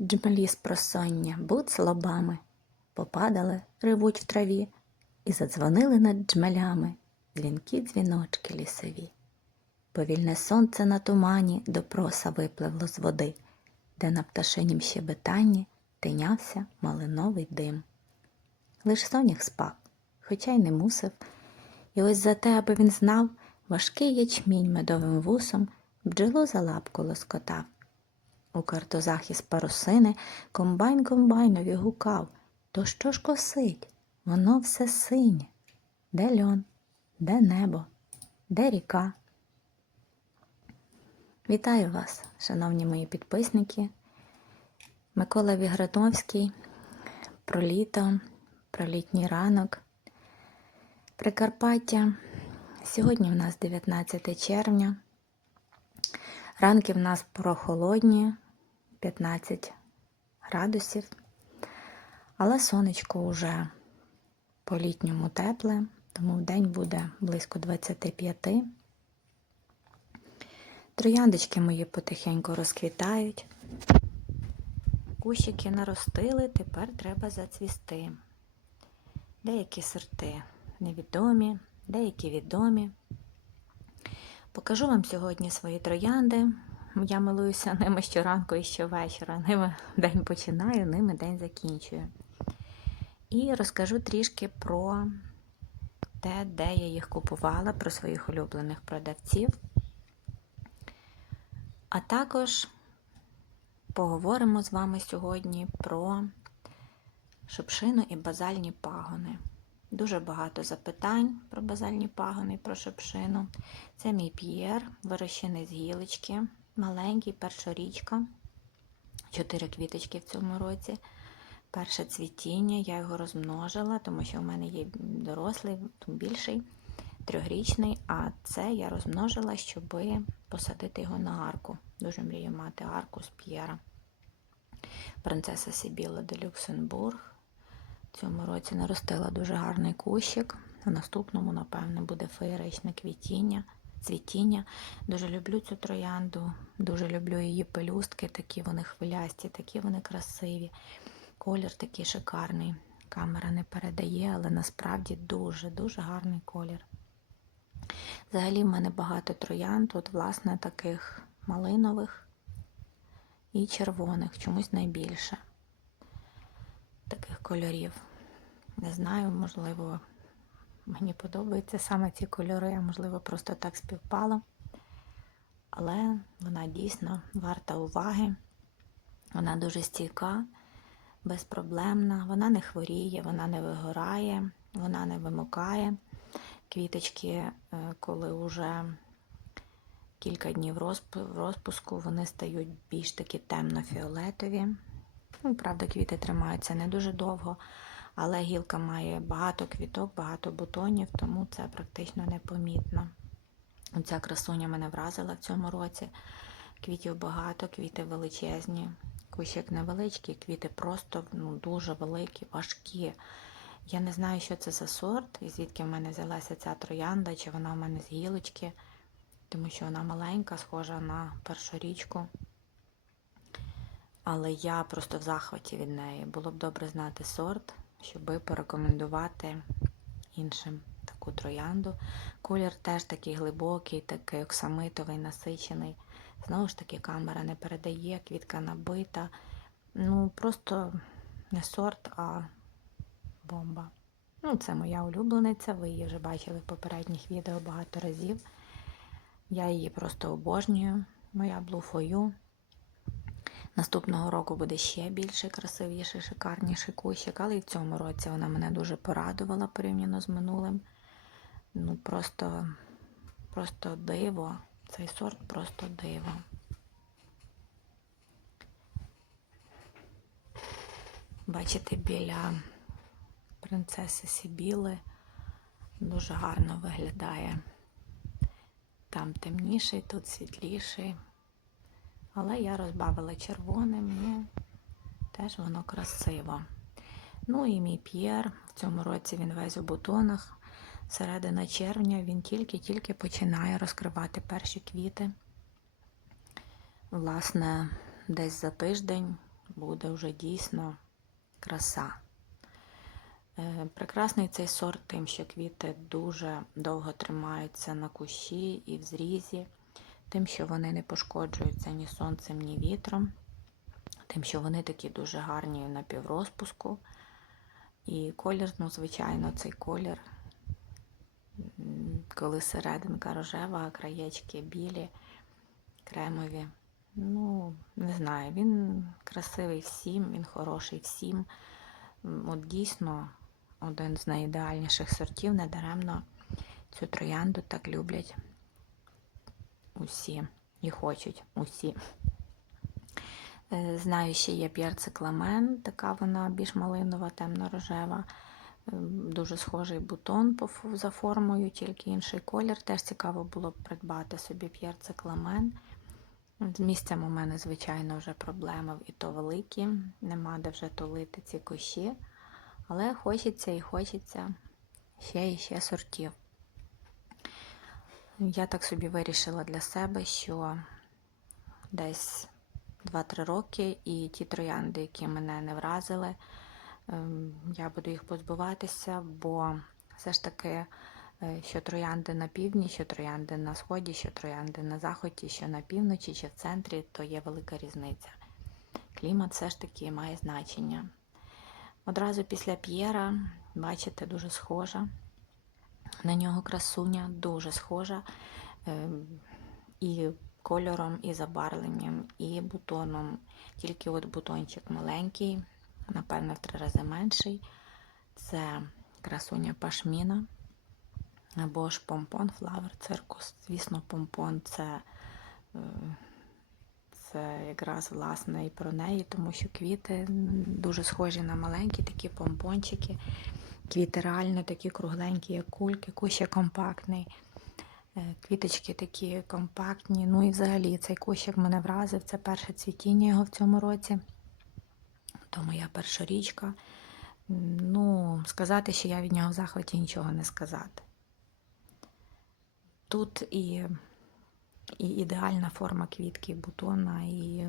Джмелі з просоння, буц лобами, попадали, ревуть в траві, і задзвонили над джмелями дзвінкі дзвіночки лісові. Повільне сонце на тумані до проса випливло з води, де на пташинім щебетанні тинявся малиновий дим. Лиш сонях спав, хоча й не мусив, і ось за те, аби він знав, важкий ячмінь медовим вусом бджолу за лапку лоскотав. У картозах парусини комбайн комбайнові гукав. То що ж косить? Воно все синє. Де льон, де небо, де ріка? Вітаю вас, шановні мої підписники. Микола Вігратовський про літо, про літній ранок. Прикарпаття. Сьогодні в нас 19 червня. Ранки в нас прохолодні, 15 градусів, але сонечко вже по-літньому тепле, тому в день буде близько 25. Трояндочки мої потихеньку розквітають. Кущики наростили, тепер треба зацвісти. Деякі сорти невідомі, деякі відомі. Покажу вам сьогодні свої троянди. Я милуюся ними щоранку і щовечора. Ними день починаю, ними день закінчую. І розкажу трішки про те, де я їх купувала, про своїх улюблених продавців. А також поговоримо з вами сьогодні про шипшину і базальні пагони. Дуже багато запитань про базальні пагони про шипшину. Це мій п'єр, вирощений з гілочки, маленький, першорічка. Чотири квіточки в цьому році. Перше цвітіння, я його розмножила, тому що в мене є дорослий, більший, трьохрічний, а це я розмножила, щоб посадити його на арку. Дуже мрію мати арку з п'єра. Принцеса Сібіла де Люксембург. Цьому році наростила дуже гарний кущик. В наступному, напевне, буде феєричне квітіння, цвітіння. Дуже люблю цю троянду, дуже люблю її пелюстки, такі вони хвилясті, такі вони красиві. Колір такий шикарний. Камера не передає, але насправді дуже-дуже гарний колір. Взагалі, в мене багато троянд, тут, власне, таких малинових і червоних, чомусь найбільше таких кольорів. Не знаю, можливо, мені подобаються саме ці кольори, а можливо, просто так співпало. Але вона дійсно варта уваги. Вона дуже стійка, безпроблемна, вона не хворіє, вона не вигорає, вона не вимокає. Квіточки, е, коли вже кілька днів розпуску, вони стають більш такі темно-фіолетові. Ну, правда, квіти тримаються не дуже довго, але гілка має багато квіток, багато бутонів, тому це практично непомітно. Ця красуня мене вразила в цьому році. Квітів багато, квіти величезні. Кущик невеличкий, квіти просто ну, дуже великі, важкі. Я не знаю, що це за сорт, і звідки в мене взялася ця троянда, чи вона в мене з гілочки, тому що вона маленька, схожа на першу річку. Але я просто в захваті від неї. Було б добре знати сорт, щоб порекомендувати іншим таку троянду. Колір теж такий глибокий, такий оксамитовий, насичений. Знову ж таки, камера не передає, квітка набита. Ну, просто не сорт, а бомба. Ну, це моя улюблениця, ви її вже бачили в попередніх відео багато разів. Я її просто обожнюю. Моя Blue For You. Наступного року буде ще більший, красивіший, шикарніший кущик, але і в цьому році вона мене дуже порадувала порівняно з минулим. Ну, просто, просто диво. Цей сорт просто диво. Бачите, біля принцеси Сібіли дуже гарно виглядає. Там темніший, тут світліший. Але я розбавила червоним і теж воно красиво. Ну і мій п'єр. В цьому році він весь у бутонах. Середина червня він тільки-тільки починає розкривати перші квіти. Власне, десь за тиждень буде вже дійсно краса. Е, Прекрасний цей сорт тим, що квіти дуже довго тримаються на кущі і в зрізі, тим, що вони не пошкоджуються ні сонцем, ні вітром, тим, що вони такі дуже гарні на піврозпуску. І колір, ну, звичайно, цей колір, коли серединка рожева, а краєчки білі, кремові. Ну, не знаю, він красивий всім, він хороший всім. От дійсно один з найідеальніших сортів, недаремно цю троянду так люблять усі і хочуть усі. Е, Знаю, ще є п'єрцикламен, така вона більш малинова, темно-рожева. Ем, Дуже схожий бутон за формою, тільки інший колір. Теж цікаво було б придбати собі п'єрцикламен. З місцем у мене, звичайно, вже проблеми і то великі. Нема де вже тулити ці кущі. Але хочеться і хочеться ще і ще сортів. Я так собі вирішила для себе, що десь 2-3 роки, і ті троянди, які мене не вразили, ем, я буду їх позбуватися, бо все ж таки, е, що троянди на півдні, що троянди на сході, що троянди на заході, що на півночі, чи в центрі, то є велика різниця. Клімат все ж таки має значення. Одразу після П'єра, бачите, дуже схожа. На нього красуня, дуже схожа. ем, І кольором, і забарвленням, і бутоном. Тільки от бутончик маленький, напевно, в три рази менший. Це красуня пашміна або ж помпон Flower Circus. Звісно, помпон це, е, це якраз власне і про неї, тому що квіти дуже схожі на маленькі такі помпончики. Квіти реально такі кругленькі, як кульки, кущик компактний. Е, Квіточки такі компактні. Ну і взагалі цей кущик мене вразив. Це перше цвітіння його в цьому році. То моя перша річка. М, Ну, сказати, що я від нього в захваті нічого не сказати. Тут і, і ідеальна форма квітки, бутона, і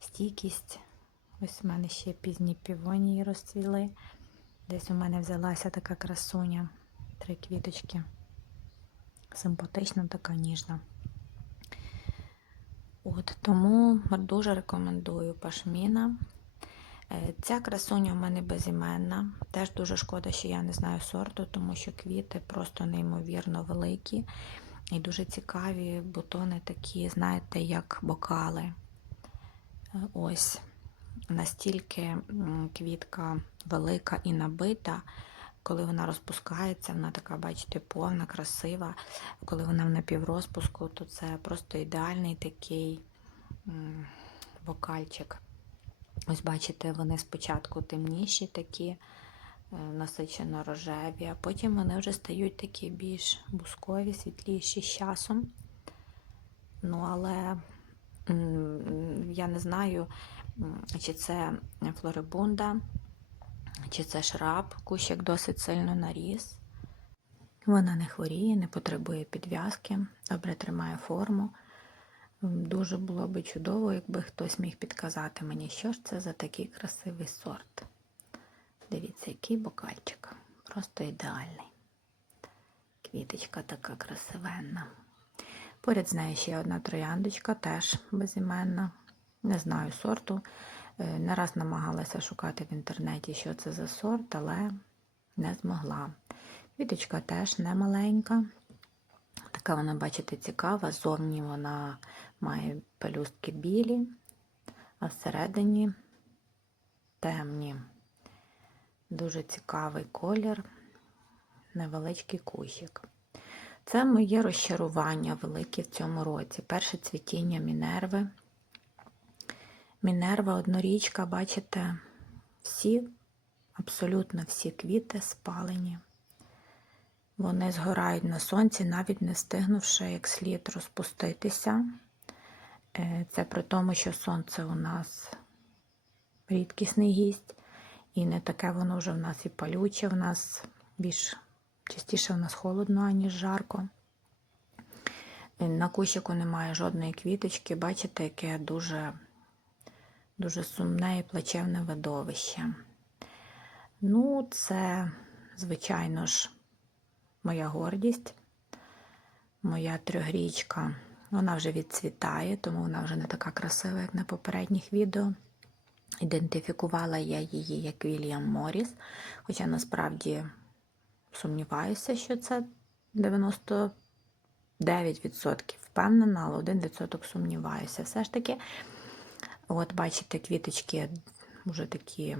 стійкість. Ось у мене ще пізні півонії розцвіли. Десь у мене взялася така красуня. Три квіточки. Симпатична, така ніжна. От, тому дуже рекомендую пашміна. Е, Ця красуня в мене безіменна. Теж дуже шкода, що я не знаю сорту, тому що квіти просто неймовірно великі і дуже цікаві. Бутони такі, знаєте, як бокали. Е, Ось настільки квітка велика і набита. Коли вона розпускається, вона така, бачите, повна, красива. Коли вона в напіврозпуску, то це просто ідеальний такий м, бокальчик. Ось бачите, вони спочатку темніші, такі е, насичено рожеві, а потім вони вже стають такі більш бускові, світліші з часом. Ну, але я не знаю, чи це флорибунда, чи це шраб, кущик досить сильно наріс. Вона не хворіє, не потребує підв'язки, добре тримає форму. Дуже було би чудово, якби хтось міг підказати мені, що ж це за такий красивий сорт. Дивіться, який бокальчик. Просто ідеальний. Квіточка така красивенна. Поряд з нею ще одна трояндочка, теж безіменна. Не знаю сорту. Е, Не раз намагалася шукати в інтернеті, що це за сорт, але не змогла. Квіточка теж не маленька. Така вона, бачите, цікава. Зовні вона має пелюстки білі, а всередині темні. Дуже цікавий колір, невеличкий кущик. Це моє розчарування велике в цьому році. Перше цвітіння Мінерви. Мінерва однорічка, бачите, всі, абсолютно всі квіти спалені. Вони згорають на сонці, навіть не встигнувши як слід розпуститися. Е, Це при тому, що сонце у нас рідкісний гість, і не таке воно вже в нас і палюче, в нас більш частіше в нас холодно, аніж жарко. Е, На кущику немає жодної квіточки. Бачите, яке дуже дуже сумне і плачевне видовище. Ну, це, звичайно ж, моя гордість, моя трьохрічка. Вона вже відцвітає, тому вона вже не така красива, як на попередніх відео. Ідентифікувала я її як Вільям Моріс, хоча насправді сумніваюся, що це 99% впевнена, але 1% сумніваюся. Все ж таки, от бачите, квіточки вже такі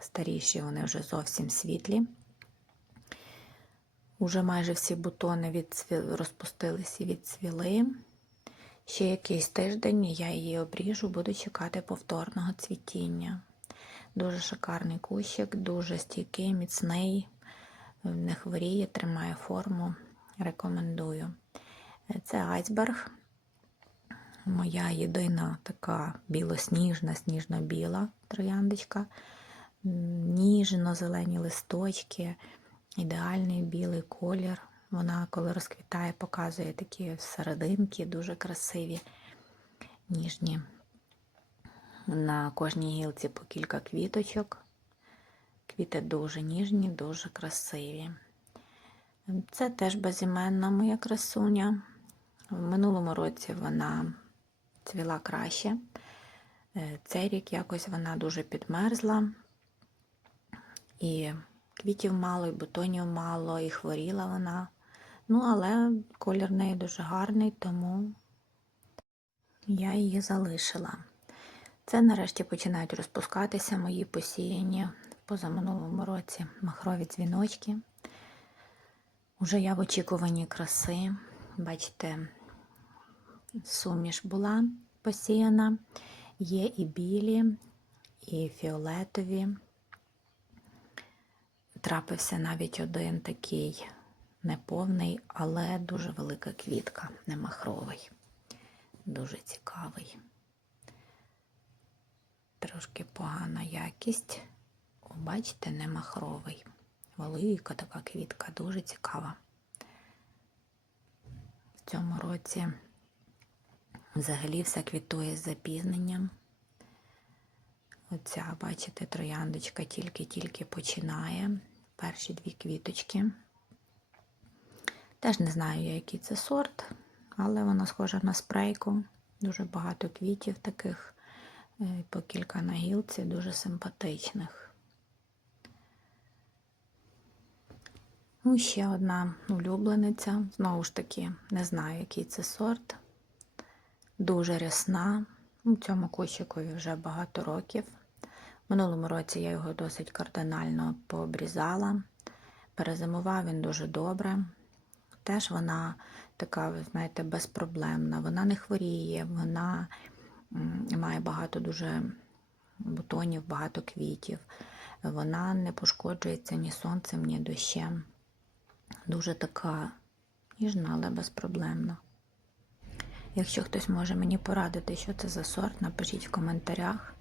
старіші, вони вже зовсім світлі. Уже майже всі бутони відцві... розпустилися і відцвіли. Ще якийсь тиждень я її обріжу, буду чекати повторного цвітіння. Дуже шикарний кущик, дуже стійкий, міцний, не хворіє, тримає форму. Рекомендую. Це айсберг. Моя єдина така білосніжна, сніжно-біла трояндочка. Ніжно-зелені листочки, ідеальний білий колір. Вона, коли розквітає, показує такі серединки, дуже красиві, ніжні. На кожній гілці по кілька квіточок. Квіти дуже ніжні, дуже красиві. Це теж безіменна моя красуня. В минулому році вона цвіла краще. Е, Цей рік якось вона дуже підмерзла. І квітів мало, і бутонів мало, і хворіла вона. Ну, але колір в неї дуже гарний, тому я її залишила. Це нарешті починають розпускатися мої посіяні позаминулому році махрові дзвіночки. Уже я в очікуванні краси. Бачите, суміш була посіяна. Є і білі, і фіолетові. Трапився навіть один такий неповний, але дуже велика квітка, не махровий. Дуже цікавий. Трошки погана якість. Бачите, не махровий. Велика така квітка, дуже цікава. В цьому році взагалі все квітує з запізненням. Оця, бачите, трояндочка тільки-тільки починає. Перші дві квіточки. Теж не знаю, який це сорт, але вона схожа на спрейку. Дуже багато квітів таких, е, по кілька на гілці, дуже симпатичних. Ну, ще одна улюблениця. Знову ж таки, не знаю, який це сорт. Дуже рясна. У цьому кущикові вже багато років. Минулому році я його досить кардинально пообрізала. Перезимував він дуже добре. Теж вона така, ви знаєте, безпроблемна. Вона не хворіє, вона має багато дуже бутонів, багато квітів. Вона не пошкоджується ні сонцем, ні дощем. Дуже така ніжна, але безпроблемна. Якщо хтось може мені порадити, що це за сорт, напишіть в коментарях,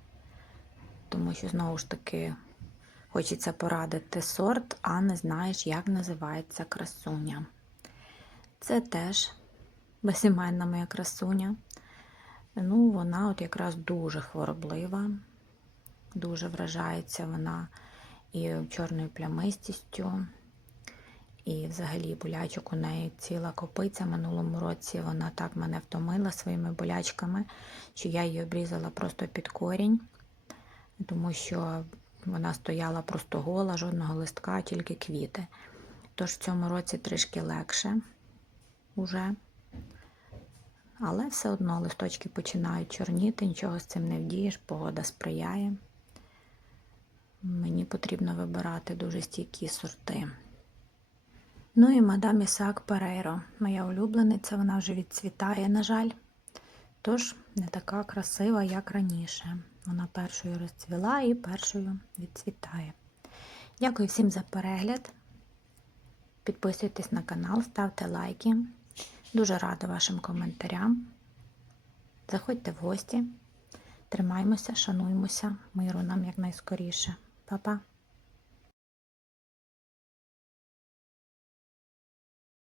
тому що, знову ж таки, хочеться порадити сорт, а не знаєш, як називається красуня. Це теж безіменна моя красуня. Ну, вона от якраз дуже хвороблива, дуже вражається вона і чорною плямистістю, і взагалі болячок у неї ціла копиця. Минулому році вона так мене втомила своїми болячками, що я її обрізала просто під корінь, тому що вона стояла просто гола, жодного листка, тільки квіти. Тож в цьому році трішки легше уже. Але все одно листочки починають чорніти, нічого з цим не вдієш, погода сприяє. Мені потрібно вибирати дуже стійкі сорти. Ну і мадам Ісак Перейро, моя улюблениця, вона вже відцвітає, на жаль. Тож не така красива, як раніше. Вона першою розцвіла і першою відцвітає. Дякую всім за перегляд. Підписуйтесь на канал, ставте лайки. Дуже рада вашим коментарям. Заходьте в гості, тримаймося, шануймося, миру нам якнайскоріше. Па-па!